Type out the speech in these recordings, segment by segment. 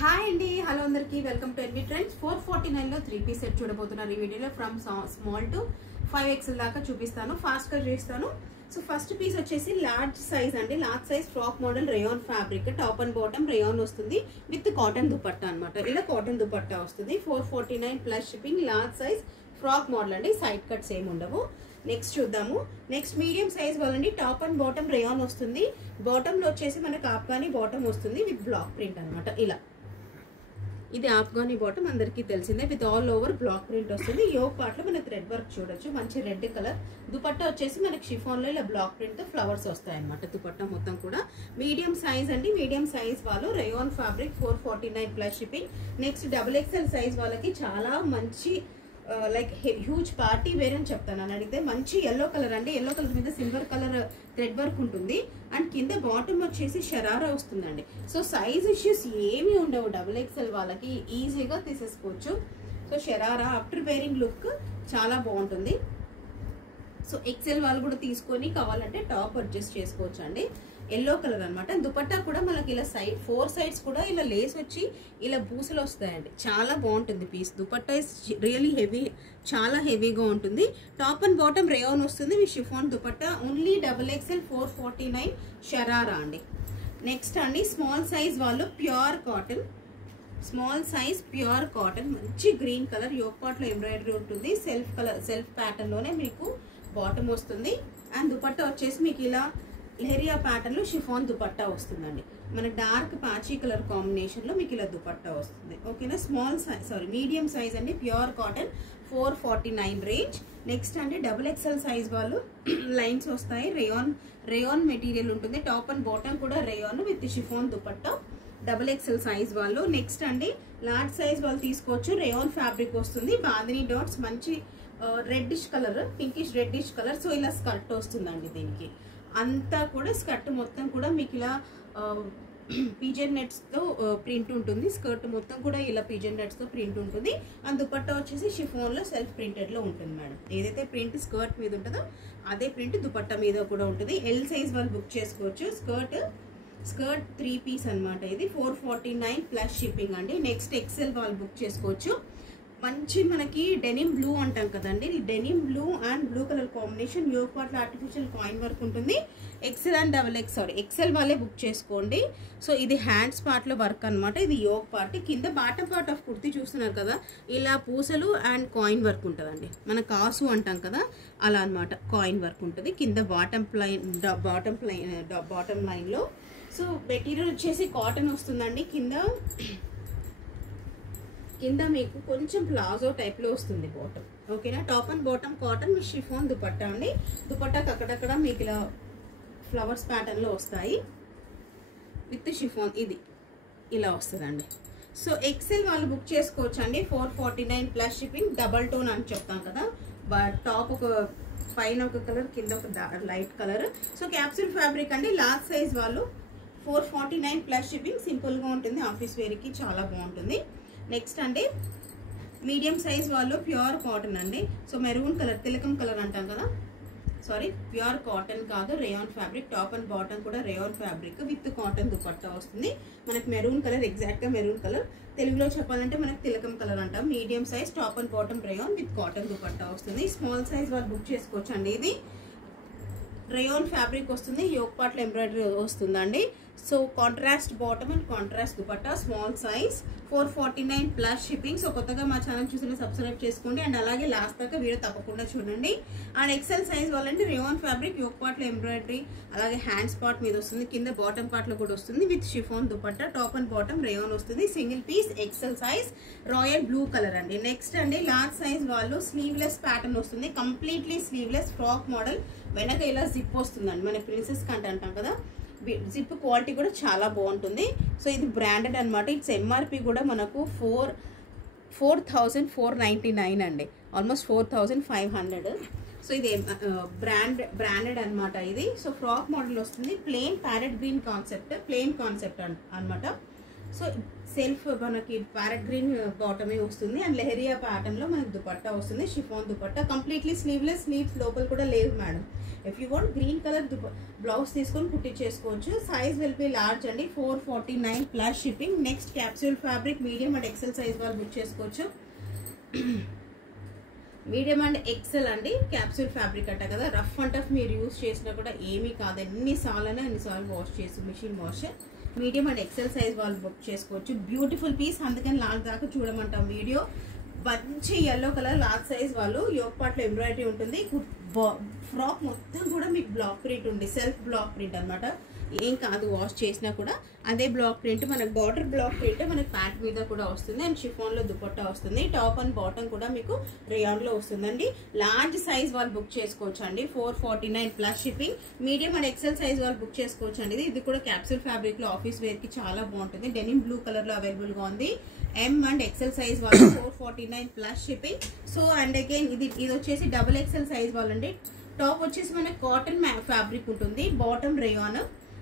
Hi అండి, hello అందరికీ welcome to N V trends. 449 లో 3 పీస్ సెట్ చూడబోతున్నారు ఈ వీడియోలో. ఫ్రమ్ స్మాల్ టు 5XL దాకా చూపిస్తాను, ఫాస్ట్ గా చేస్తాను. సో ఫస్ట్ పీస్ వచ్చేసి లార్జ్ సైజ్ అండి. Large size frock model rayon fabric, top and bottom rayon వస్తుంది విత్ కాటన్ దుపట్టా అనమాట. ఇలా కాటన్ దుపట్టా వస్తుంది. 449 plus shipping. Large size frock model అండి, సైడ్ కట్స్ ఏమి ఉండవు. నెక్స్ట్ చూద్దాము. నెక్స్ట్ మీడియం సైజ్ వాళ్ళండి, టాప్ అండ్ బాటమ్ రేయాన్ వస్తుంది. బాటమ్ లో వచ్చేసి మనకు ఆఫ్ఘనీ బాటమ్ వస్తుంది విత్ బ్లాక్ ప్రింట్ అనమాట. ఇలా ఇది ఆఫ్ఘనీ బాటమ్ అందరికీ తెలిసిందే, with all over block print వస్తుంది. యోగ్ పార్ట్ లో మనకి థ్రెడ్ వర్క్ చూడొచ్చు, మంచి రెడ్ కలర్. దుపట్టా వచ్చేసి మనకి షిఫాన్ లో ఇలా బ్లాక్ ప్రింట్ తో ఫ్లవర్స్ వస్తాయి అనమాట. దుపట్టా మొత్తం కూడా మీడియం సైజ్ అండి. మీడియం సైజ్ వాళ్ళు rayon fabric 449 plus shipping. Next XXL size వాళ్ళకి చాలా మంచి లైక్ హ్యూజ్ పార్టీ వేర్ అని చెప్తాను. అని అడిగితే మంచి ఎల్లో కలర్ అండి. ఎల్లో కలర్ మీద సిల్వర్ కలర్ థ్రెడ్ వర్క్ ఉంటుంది. అండ్ కింద బాటమ్ వచ్చేసి షరారా వస్తుందండి. సో సైజ్ ఇష్యూస్ ఏమీ ఉండవు. XXL వాళ్ళకి ఈజీగా తీసేసుకోవచ్చు. So sharara after wearing look చాలా బాగుంటుంది. సో XL వాళ్ళు కూడా తీసుకొని కావాలంటే టాప్ అడ్జస్ట్ చేసుకోవచ్చు అండి. ఎల్లో కలర్ అనమాట. దుపట్టా కూడా మనకి ఇలా సైడ్ 4 సైడ్స్ కూడా ఇలా లేస్ వచ్చి ఇలా పూసలు వస్తాయండి. చాలా బాగుంటుంది piece. Dupatta is really heavy, చాలా హెవీగా ఉంటుంది. టాప్ అండ్ బాటమ్ రేయాన్ వస్తుంది with chiffon dupatta. Only XXL 449 sharara అండి. నెక్స్ట్ అండి స్మాల్ సైజ్ వాళ్ళు pure cotton. Small size pure cotton, మంచి గ్రీన్ కలర్. యోగ్ పార్ట్ లో ఎంబ్రాయిడరీ ఉంటుంది. సెల్ఫ్ కలర్, సెల్ఫ్ ప్యాటర్న్ లోనే మీకు బాటమ్ వస్తుంది. అండ్ దుపట్టా వచ్చేసి మీకు ఇలా లెహరియా ప్యాటర్న్ లో షిఫాన్ దుపట్టా వస్తుందండి. మన డార్క్ పాచీ కలర్ కాంబినేషన్ లో మీకు ఇలా దుపట్టా వస్తుంది. ఓకేనా. స్మాల్ సైజ్ మీడియం సైజ్ అండి, ప్యూర్ కాటన్ 449 రేంజ్. నెక్స్ట్ అండి XXL సైజ్ వాళ్ళు లైన్స్ వస్తాయి. రేయాన్ మెటీరియల్ ఉంటుంది. టాప్ అండ్ బాటమ్ కూడా rayon with chiffon dupatta. XXL size వాళ్ళు. నెక్స్ట్ అండి లార్జ్ సైజ్ వాళ్ళు తీసుకోవచ్చు. రేయాన్ ఫ్యాబ్రిక్ వస్తుంది. బాందిని డాట్స్, మంచి reddish colour, pinkish reddish colour. So ఇలా స్కర్ట్ వస్తుందండి. దీనికి అంతా కూడా స్కర్ట్ మొత్తం కూడా మీకు ఇలా పీజన్ నెట్స్ తో ప్రింట్ ఉంటుంది. స్కర్ట్ మొత్తం కూడా ఇలా పీజన్ నెట్స్ తో ప్రింట్ ఉంటుంది. అండ్ దుపట్టా వచ్చేసి షిఫాన్ లో సెల్ఫ్ ప్రింటెడ్ లో ఉంటుంది మేడం. ఏదైతే ప్రింట్ స్కర్ట్ మీద ఉంటుందో అదే ప్రింట్ దుపట్టా మీద కూడా ఉంటుంది. ఎల్ సైజ్ వాళ్ళు బుక్ చేసుకోవచ్చు. స్కర్ట్ 3 పీస్ అనమాట. ఇది 449 ప్లస్ షిప్పింగ్ అండి. నెక్స్ట్ XL వాళ్ళు బుక్ చేసుకోవచ్చు. మంచి మనకి డెనిమ్ బ్లూ అంటాం కదండి. Denim blue and blue colour combination. Yog part లో ఆర్టిఫిషియల్ కాయిన్ వర్క్ ఉంటుంది. XL అండ్ XL వాళ్ళే బుక్ చేసుకోండి. సో ఇది హ్యాండ్స్ పార్ట్ లో వర్క్ అనమాట. ఇది యోగ్ పార్ట్. కింద బాటమ్ పార్ట్ ఆఫ్ కుర్తీ చూస్తున్నారు కదా, ఇలా పూసలు అండ్ కాయిన్ వర్క్ ఉంటుందండి. మన కాసు అంటాం కదా, అలా అనమాట. కాయిన్ వర్క్ ఉంటుంది కింద బాటమ్ లైన్ లో. సో మెటీరియల్ వచ్చేసి కాటన్ వస్తుందండి. కింద మీకు కొంచెం ప్లాజో టైప్ లో వస్తుంది బాటమ్. ఓకేనా. Top and bottom cotton with chiffon dupatta అండి. దుపట్టాకి అక్కడక్కడ మీకు ఇలా ఫ్లవర్స్ ప్యాటర్న్ లో వస్తాయి విత్ షిఫాన్. ఇది ఇలా వస్తుందండి. సో XL వాళ్ళు బుక్ చేసుకోవచ్చు అండి. 449 ప్లస్ షిప్పింగ్. డబల్ టోన్ అని చెప్తాం కదా, టాప్ ఒక పైన ఒక కలర్, కింద ఒక light colour. So capsule fabric అండి. లార్జ్ సైజ్ వాళ్ళు 449 ప్లస్ షిప్పింగ్. సింపుల్ గా ఉంటుంది, ఆఫీస్ వేర్ కి చాలా బాగుంటుంది. నెక్స్ట్ అండి మీడియం సైజ్ వాళ్ళు ప్యూర్ కాటన్ అండి. సో మెరూన్ కలర్, తిలకం కలర్ అంటాం కదా, సారీ ప్యూర్ కాటన్ కాదు, rayon fabric. Top and bottom కూడా rayon fabric with cotton dupatta వస్తుంది. మనకి మెరూన్ కలర్, ఎగ్జాక్ట్ గా మెరూన్ కలర్. తెలుగులో చెప్పాలంటే మనకి తిలకం కలర్ అంటాం. Medium size top and bottom rayon with cotton dupatta వస్తుంది. స్మాల్ సైజ్ వాళ్ళు బుక్ చేసుకోవచ్చు అండి. ఇది రేయాన్ ఫ్యాబ్రిక్ వస్తుంది. యోగ్ పార్ట్ లో ఎంబ్రాయిడరీ వస్తుందండి. So contrast bottom and contrast dupatta. Small size 449 plus shipping. So కొత్తగా మా ఛానల్ చూసిన సబ్స్క్రైబ్ చేసుకోండి. అండ్ అలాగే లాస్ట్ దాకా వీడియో తప్పకుండా చూడండి. అండ్ XL సైజ్ వాళ్ళంటే రేయాన్ ఫ్యాబ్రిక్, యోగ్ పార్ట్ లో ఎంబ్రాయిడరీ, అలాగే హ్యాండ్స్ పార్ట్ మీద వస్తుంది. కింద బాటమ్ పార్ట్ లో కూడా వస్తుంది with chiffon dupatta. Top and bottom rayon వస్తుంది. Single piece. XL size royal blue colour అండి. నెక్స్ట్ అండి లార్జ్ సైజ్ వాళ్ళు స్లీవ్లెస్ ప్యాటర్న్ వస్తుంది. Completely sleeveless frock model. వెనక ఇలా జిప్ వస్తుందండి. మన ప్రిన్సెస్ కంటే అంటాం కదా, జిప్ క్వాలిటీ కూడా చాలా బాగుంటుంది. సో ఇది బ్రాండెడ్ అనమాట. ఇట్స్ MRP కూడా మనకు 4,499 అండి. ఆల్మోస్ట్ 4,500. సో ఇది బ్రాండెడ్ అనమాట ఇది. సో ఫ్రాక్ మోడల్ వస్తుంది. Plain parrot green concept, plain concept అనమాట. సో సెల్ఫ్ మనకి ప్యారెట్ గ్రీన్ బాటమే వస్తుంది. అండ్ లెహరియా ప్యాటర్న్ లో మనకి దుపట్టా వస్తుంది. Chiffon dupatta. Completely sleeveless. Sleeves లోపల కూడా లేవు madam. If you want green colour blouse తీసుకొని కుట్టించేసుకోవచ్చు. సైజ్ విల్ బి లార్జ్ అండి, 449 plus shipping. Next capsule fabric medium and XL size వాళ్ళు బుక్ చేసుకోవచ్చు. మీడియం అండ్ ఎక్సెల్ అండి, క్యాప్సూల్ ఫ్యాబ్రిక్ అంట కదా, రఫ్ అండ్ టఫ్ మీరు యూజ్ చేసినా కూడా ఏమీ కాదు, ఎన్నిసార్లు వాష్ చేసి machine wash. Medium and XL size వాళ్ళు బుక్ చేసుకోవచ్చు. బ్యూటిఫుల్ పీస్, అందుకని లాస్ట్ దాకా చూడమంటాం వీడియో. మంచి ఎల్లో కలర్ లార్జ్ సైజ్ వాళ్ళు, యోక్ పార్ట్లో ఎంబ్రాయిడరీ ఉంటుంది. ఫ్రాక్ మొత్తం కూడా మీకు బ్లాక్ ప్రింట్ ఉంది, సెల్ఫ్ బ్లాక్ ప్రింట్ అనమాట. ఏం కాదు వాష్ చేసినా కూడా అదే బ్లాక్ ప్రింట్, మనకు బార్డర్ బ్లాక్ ప్రింట్ మనకి ప్యాంట్ మీద కూడా వస్తుంది. అండ్ షిఫాన్లో దుపట్టా వస్తుంది. టాప్ అండ్ బాటమ్ కూడా మీకు రేయాన్లో వస్తుందండి. లార్జ్ సైజ్ వాళ్ళు బుక్ చేసుకోవచ్చు అండి, 449 plus shipping. Medium and XL size వాళ్ళు బుక్ చేసుకోవచ్చు అండి. ఇది కూడా క్యాప్సూల్ ఫ్యాబ్రిక్లో ఆఫీస్ వేర్కి చాలా బాగుంటుంది. డెనిమ్ బ్లూ కలర్లో అవైలబుల్గా ఉంది. ఎం అండ్ ఎక్సెల్ సైజ్ వాళ్ళు 449 plus shipping. So and again ఇది వచ్చేసి డబుల్ ఎక్సెల్ సైజ్ వాళ్ళండి. టాప్ వచ్చేసి మనకి కాటన్ ఫ్యాబ్రిక్ ఉంటుంది, bottom rayon.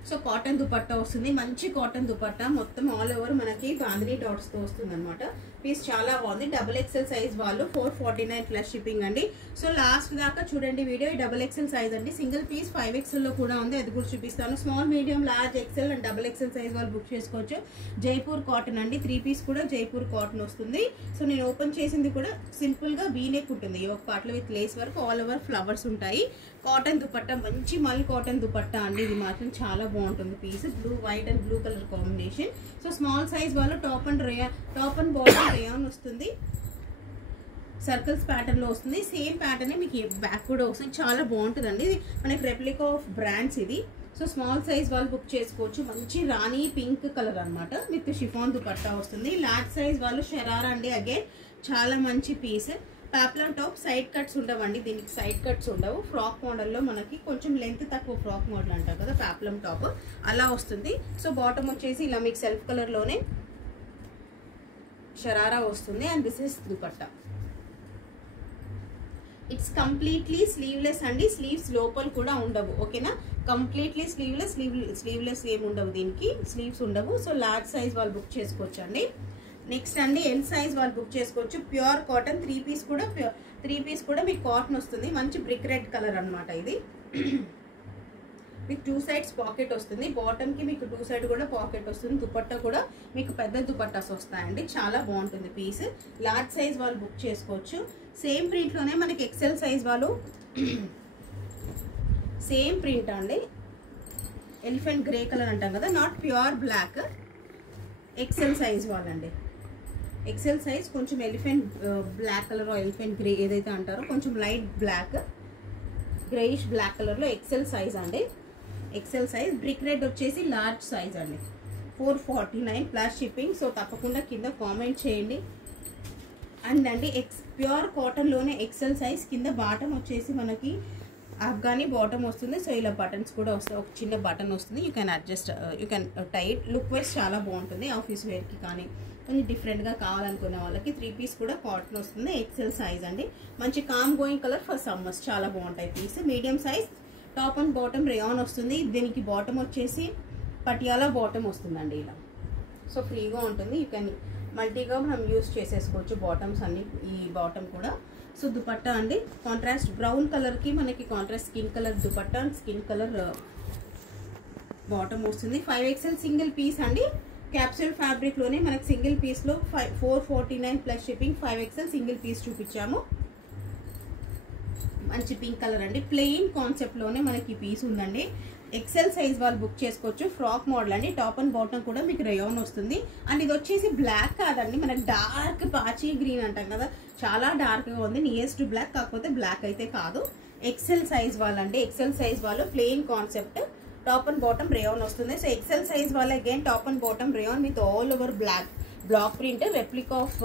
So cotton dupatta వస్తుంది, మంచి కాటన్ దుపట్టా, మొత్తం ఆల్ ఓవర్ మనకి బాందినీ డాట్స్ తో వస్తుంది అనమాట. పీస్ చాలా బాగుంది. డబుల్ ఎక్సెల్ సైజ్ వాళ్ళు 449 ప్లస్ షిప్పింగ్ అండి. సో లాస్ట్ దాకా చూడండి వీడియో. ఈ డబుల్ ఎక్సెల్ సైజ్ అండి, సింగిల్ పీస్ 5XL లో కూడా ఉంది, అది కూడా చూపిస్తాను. Small, medium, large, XL and double XL size వాళ్ళు బుక్ చేసుకోవచ్చు. జైపూర్ కాటన్ అండి, 3 పీస్ కూడా జైపూర్ కాటన్ వస్తుంది. సో నేను ఓపెన్ చేసింది కూడా సింపుల్ గా వీనెక్ ఉంటుంది, ఒక పార్ట్ లో with lace work, all over flowers ఉంటాయి. కాటన్ దుపట్టా, మంచి మల్ కాటన్ దుపట్టా అండి, ఇది మాత్రం చాలా బాగుంటుంది piece. Blue, white and blue colour combination. So small size వాళ్ళు టాప్ అండ్ బాటమ్ రేయాన్ వస్తుంది, సర్కిల్స్ ప్యాటర్న్ లో వస్తుంది. సేమ్ ప్యాటర్న్ మీకు బ్యాక్ కూడా వస్తుంది, చాలా బాగుంటుంది అండి. ఇది మనకి రెప్లికా ఆఫ్ బ్రాండ్స్ ఇది. సో స్మాల్ సైజ్ వాళ్ళు బుక్ చేసుకోవచ్చు. మంచి రాణి పింక్ కలర్ అనమాట, విత్ షిఫాన్ దుపట్టా వస్తుంది. లార్జ్ సైజ్ వాళ్ళు షరారా అండి, అగైన్ చాలా మంచి పీస్. పాప్లం టాప్, సైడ్ కట్స్ ఉండవండి దీనికి, సైడ్ కట్స్ ఉండవు. ఫ్రాక్ మోడల్లో మనకి కొంచెం లెంత్ తక్కువ ఫ్రాక్ మోడల్ అంటారు కదా పాప్లం టాప్, అలా వస్తుంది. సో బాటమ్ వచ్చేసి ఇలా మీకు సెల్ఫ్ కలర్ లోనే షరారా వస్తుంది. And this is dupatta. It's completely sleeveless అండి, స్లీవ్స్ లోపల కూడా ఉండవు, ఓకేనా. కంప్లీట్లీ స్లీవ్లెస్ ఏమి ఉండవు దీనికి, స్లీవ్స్ ఉండవు. సో లార్జ్ సైజ్ వాళ్ళు బుక్ చేసుకోవచ్చు అండి. నెక్స్ట్ అండి ఎల్ సైజ్ వాళ్ళు బుక్ చేసుకోవచ్చు. ప్యూర్ కాటన్, 3 పీస్ కూడా మీకు కాటన్ వస్తుంది. మంచి బ్రిక్ రెడ్ కలర్ అనమాట ఇది. మీకు 2 సైడ్స్ పాకెట్ వస్తుంది, బాటమ్ కి మీకు 2 సైడ్ కూడా పాకెట్ వస్తుంది. దుపట్టా కూడా మీకు పెద్ద దుపట్టాస్ వస్తాయండి, చాలా బాగుంటుంది పీస్. లార్జ్ సైజ్ వాళ్ళు బుక్ చేసుకోవచ్చు. సేమ్ ప్రింట్ లోనే మనకి ఎక్సెల్ సైజ్ వాళ్ళు సేమ్ ప్రింట్ అండి, ఎలిఫెంట్ గ్రే కలర్ అంటాం కదా, not pure black. XL size వాళ్ళండి, ఎక్సెల్ సైజ్ కొంచెం elephant black colour, elephant grey ఏదైతే అంటారో కొంచెం light black, greyish black colour లో ఎక్సెల్ సైజ్ అండి. XL size. బ్రిక్ రెడ్ వచ్చేసి లార్జ్ సైజ్ అండి, 449 ప్లస్ షిప్పింగ్. సో తప్పకుండా కింద కామెంట్ చేయండి. అండ్ అండి ప్యూర్ కాటన్ లోనే ఎక్సెల్ సైజ్. కింద బాటమ్ వచ్చేసి మనకి అఫ్ఘానీ బాటమ్ వస్తుంది. సో ఇలా బటన్స్ కూడా వస్తాయి, ఒక చిన్న బటన్ వస్తుంది. You can adjust, you can tight. Look wise చాలా బాగుంటుంది, ఆఫీస్ వేర్కి కానీ కొంచెం డిఫరెంట్గా కావాలనుకునే వాళ్ళకి. 3 పీస్ కూడా కాటన్ వస్తుంది, ఎక్సెల్ సైజ్ అండి. మంచి calm going colour for summers, చాలా బాగుంటాయి piece. Medium size. Top and bottom rayon వస్తుంది. దీనికి బాటమ్ వచ్చేసి పటియాలా బాటమ్ వస్తుందండి ఇలా. సో ఫ్రీగా ఉంటుంది, యూ కెన్ మల్టీగా మనం యూస్ చేసేసుకోవచ్చు బాటమ్స్ అన్ని. ఈ బాటమ్ కూడా. సో దుపట్టా అండి, కాంట్రాస్ట్ బ్రౌన్ కలర్కి మనకి contrast skin colour dupatta, skin colour bottom వస్తుంది. 5XL సింగిల్ పీస్ అండి, క్యాప్సూల్ ఫ్యాబ్రిక్ లోనే మనకి సింగిల్ పీస్ లో 449 plus shipping. 5XL single piece చూపించాము. మంచి పింక్ కలర్ అండి, ప్లెయిన్ కాన్సెప్ట్ లోనే మనకి ఈ పీస్ ఉందండి. ఎక్సెల్ సైజ్ వాళ్ళు బుక్ చేసుకోవచ్చు. ఫ్రాక్ మోడల్ అండి, టాప్ అండ్ బాటమ్ కూడా మీకు రేయాన్ వస్తుంది. అండ్ ఇది వచ్చేసి బ్లాక్ కాదండి, మనకి డార్క్ పాచీ గ్రీన్ అంటాం కదా, చాలా డార్క్ గా ఉంది, నియర్స్ టు బ్లాక్, కాకపోతే బ్లాక్ అయితే కాదు. ఎక్సెల్ సైజ్ వాళ్ళండి, ఎక్సెల్ సైజ్ వాళ్ళు plain concept, top and bottom rayon వస్తుంది. సో ఎక్సెల్ సైజ్ వాళ్ళ again top and bottom rayon with all over block print, replica of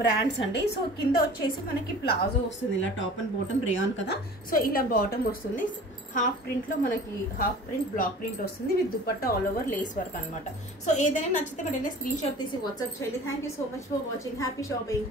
brands అండి. సో కింద వచ్చేసి మనకి ప్లాజో వస్తుంది, ఇలా టాప్ అండ్ బాటమ్ రేయాన్ కదా. సో ఇలా బాటమ్ వస్తుంది, హాఫ్ ప్రింట్ లో మనకి హాఫ్ ప్రింట్ బ్లాక్ ప్రింట్ వస్తుంది with dupatta all over lace work అనమాట. సో ఏదైనా నచ్చితే వెంటనే స్క్రీన్ షాట్ తీసి వాట్సాప్ చేయండి. Thank you so much for watching. Happy shopping.